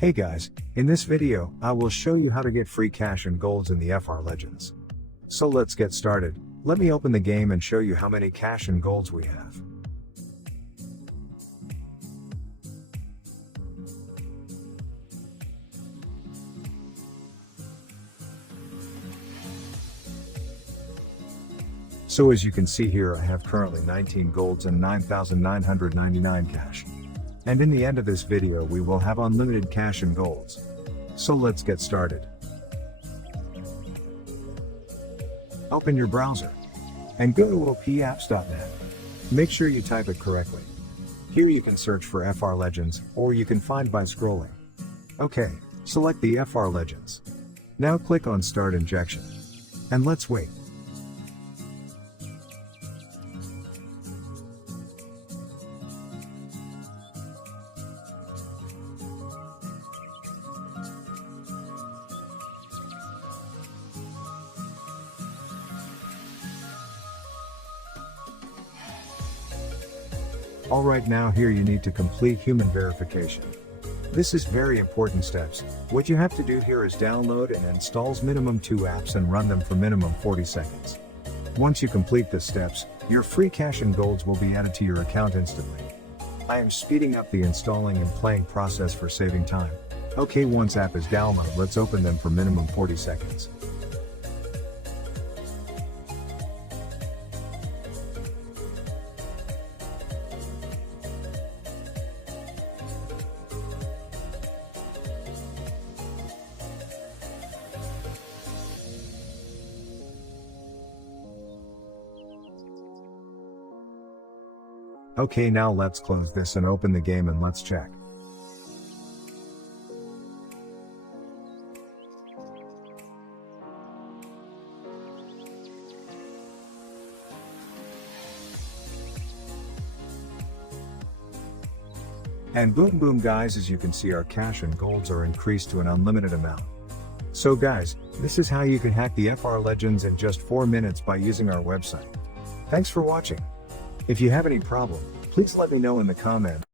Hey guys, in this video, I will show you how to get free cash and golds in the FR Legends. So let's get started. Let me open the game and show you how many cash and golds we have. So as you can see here, I have currently 19 golds and 9,999 cash. And in the end of this video we will have unlimited cash and golds. So let's get started. Open your browser and go to opapps.net. Make sure you type it correctly. Here you can search for FR Legends, or you can find by scrolling. Okay, select the FR Legends. Now click on Start Injection. And let's wait. Alright, now here you need to complete human verification. This is very important steps. What you have to do here is download and install minimum 2 apps and run them for minimum 40 seconds. Once you complete the steps, your free cash and golds will be added to your account instantly. I am speeding up the installing and playing process for saving time. Okay, once app is downloaded, let's open them for minimum 40 seconds. Okay, now let's close this and open the game and let's check. And boom guys, as you can see, our cash and golds are increased to an unlimited amount. So guys, this is how you can hack the FR Legends in just 4 minutes by using our website. Thanks for watching. If you have any problem, please let me know in the comments.